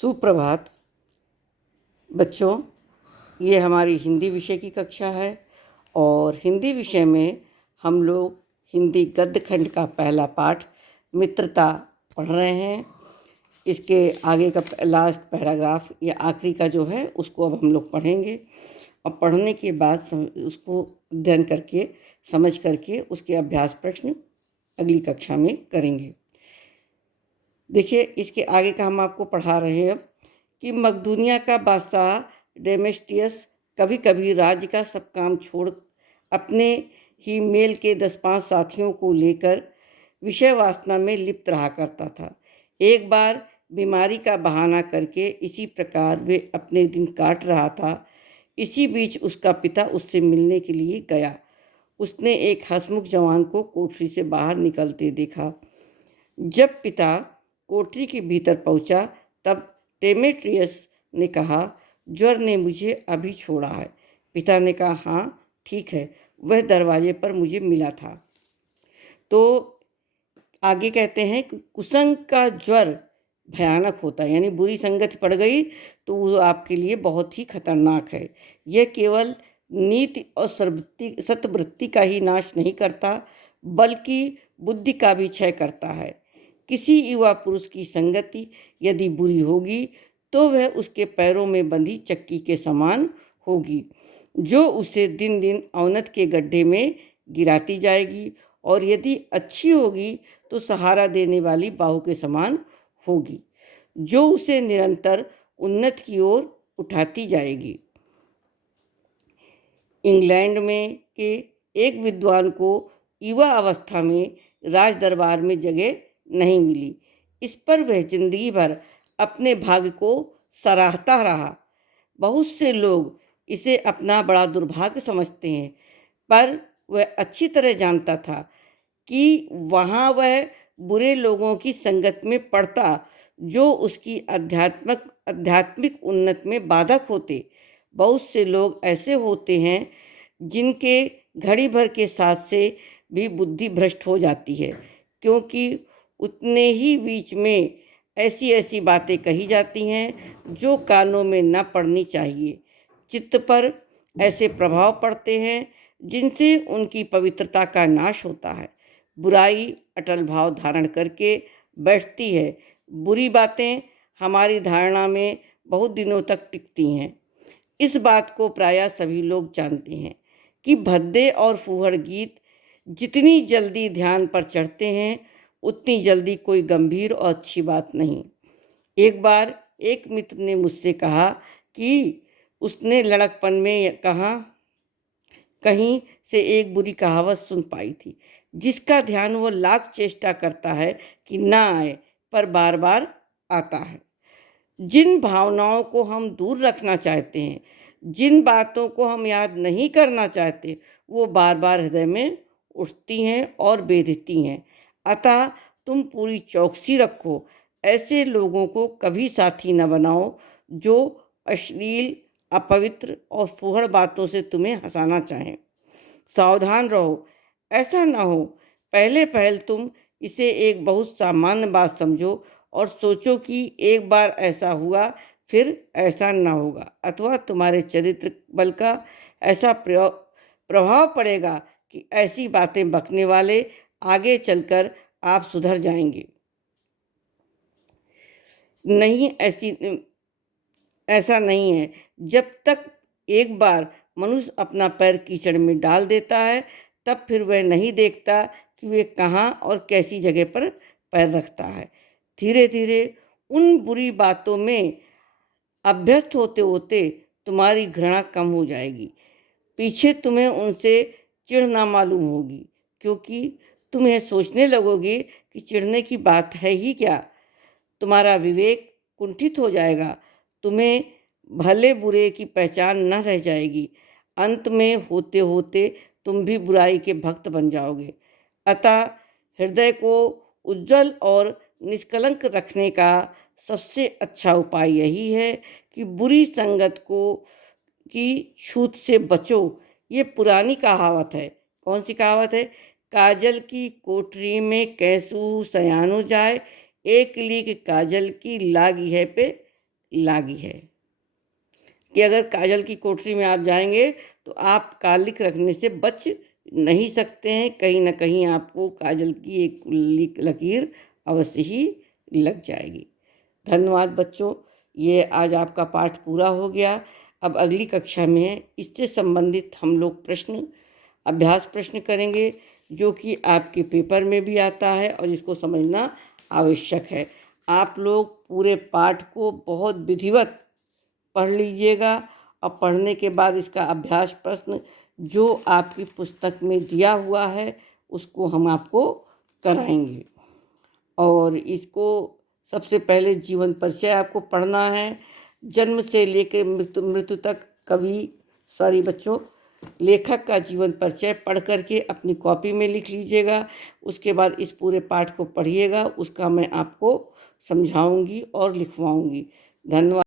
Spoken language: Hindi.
सुप्रभात बच्चों, ये हमारी हिंदी विषय की कक्षा है और हिंदी विषय में हम लोग हिंदी गद्य खंड का पहला पाठ मित्रता पढ़ रहे हैं। इसके आगे का लास्ट पैराग्राफ या आखिरी का जो है उसको अब हम लोग पढ़ेंगे और पढ़ने के बाद उसको अध्ययन करके समझ करके उसके अभ्यास प्रश्न अगली कक्षा में करेंगे। देखिए, इसके आगे का हम आपको पढ़ा रहे हैं अब कि मकदूनिया का बादशाह डेमेस्टियस कभी कभी राज्य का सब काम छोड़ अपने ही मेल के 10-5 साथियों को लेकर विषय वासना में लिप्त रहा करता था। एक बार बीमारी का बहाना करके इसी प्रकार वे अपने दिन काट रहा था। इसी बीच उसका पिता उससे मिलने के लिए गया। उसने एक हंसमुख जवान को कोठरी से बाहर निकलते देखा। जब पिता कोठरी के भीतर पहुंचा तब डेमेट्रियस ने कहा, ज्वर ने मुझे अभी छोड़ा है। पिता ने कहा, हाँ ठीक है, वह दरवाजे पर मुझे मिला था। तो आगे कहते हैं कि कुसंग का ज्वर भयानक होता है, यानी बुरी संगत पड़ गई तो वो आपके लिए बहुत ही खतरनाक है। यह केवल नीति और सतवृत्ति का ही नाश नहीं करता बल्कि बुद्धि का भी क्षय करता है। किसी युवा पुरुष की संगति यदि बुरी होगी तो वह उसके पैरों में बंधी चक्की के समान होगी, जो उसे दिन दिन अवनत के गड्ढे में गिराती जाएगी, और यदि अच्छी होगी तो सहारा देने वाली बाहु के समान होगी, जो उसे निरंतर उन्नत की ओर उठाती जाएगी। इंग्लैंड में के एक विद्वान को युवा अवस्था में राज दरबार में जगह नहीं मिली। इस पर वह जिंदगी भर अपने भाग्य को सराहता रहा। बहुत से लोग इसे अपना बड़ा दुर्भाग्य समझते हैं, पर वह अच्छी तरह जानता था कि वहाँ वह बुरे लोगों की संगत में पड़ता जो उसकी आध्यात्मिक उन्नति में बाधक होते। बहुत से लोग ऐसे होते हैं जिनके घड़ी भर के साथ से भी बुद्धि भ्रष्ट हो जाती है, क्योंकि उतने ही बीच में ऐसी ऐसी बातें कही जाती हैं जो कानों में न पड़नी चाहिए। चित्त पर ऐसे प्रभाव पड़ते हैं जिनसे उनकी पवित्रता का नाश होता है। बुराई अटल भाव धारण करके बैठती है। बुरी बातें हमारी धारणा में बहुत दिनों तक टिकती हैं। इस बात को प्रायः सभी लोग जानते हैं कि भद्दे और फूहड़ गीत जितनी जल्दी ध्यान पर चढ़ते हैं उतनी जल्दी कोई गंभीर और अच्छी बात नहीं। एक बार एक मित्र ने मुझसे कहा कि उसने लड़कपन में कहीं से एक बुरी कहावत सुन पाई थी, जिसका ध्यान वो लाख चेष्टा करता है कि ना आए, पर बार बार आता है। जिन भावनाओं को हम दूर रखना चाहते हैं, जिन बातों को हम याद नहीं करना चाहते, वो बार बार हृदय में उठती हैं और बेधती हैं। अतः तुम पूरी चौकसी रखो। ऐसे लोगों को कभी साथी न बनाओ जो अश्लील, अपवित्र और फूहड़ बातों से तुम्हें हंसाना चाहें। सावधान रहो, ऐसा न हो पहले पहल तुम इसे एक बहुत सामान्य बात समझो और सोचो कि एक बार ऐसा हुआ फिर ऐसा न होगा, अथवा तुम्हारे चरित्र बल का ऐसा प्रभाव पड़ेगा कि ऐसी बातें बकने वाले आगे चलकर आप सुधर जाएंगे। नहीं, ऐसा नहीं है। जब तक एक बार मनुष्य अपना पैर कीचड़ में डाल देता है तब फिर वह नहीं देखता कि वे कहाँ और कैसी जगह पर पैर रखता है। धीरे धीरे उन बुरी बातों में अभ्यस्त होते होते तुम्हारी घृणा कम हो जाएगी। पीछे तुम्हें उनसे चिढ़ ना मालूम होगी, क्योंकि तुम यह सोचने लगोगे कि चिढ़ने की बात है ही क्या। तुम्हारा विवेक कुंठित हो जाएगा। तुम्हें भले बुरे की पहचान न रह जाएगी। अंत में होते होते तुम भी बुराई के भक्त बन जाओगे। अतः हृदय को उज्जवल और निष्कलंक रखने का सबसे अच्छा उपाय यही है कि बुरी संगत की छूत से बचो। ये पुरानी कहावत है। कौन सी कहावत है? काजल की कोठरी में कैसू सयानो जाए, एक लीक काजल की लागी है पे लागी है कि अगर काजल की कोठरी में आप जाएंगे तो आप कालिक रखने से बच नहीं सकते हैं। कहीं ना कहीं आपको काजल की एक लकीर अवश्य ही लग जाएगी। धन्यवाद बच्चों, ये आज आपका पाठ पूरा हो गया। अब अगली कक्षा में इससे संबंधित हम लोग अभ्यास प्रश्न करेंगे, जो कि आपके पेपर में भी आता है और इसको समझना आवश्यक है। आप लोग पूरे पाठ को बहुत विधिवत पढ़ लीजिएगा और पढ़ने के बाद इसका अभ्यास प्रश्न जो आपकी पुस्तक में दिया हुआ है उसको हम आपको कराएंगे। और इसको सबसे पहले जीवन परिचय आपको पढ़ना है। जन्म से लेकर मृत्यु तक लेखक का जीवन परिचय पढ़ करके अपनी कॉपी में लिख लीजिएगा। उसके बाद इस पूरे पाठ को पढ़िएगा, उसका मैं आपको समझाऊंगी और लिखवाऊंगी। धन्यवाद।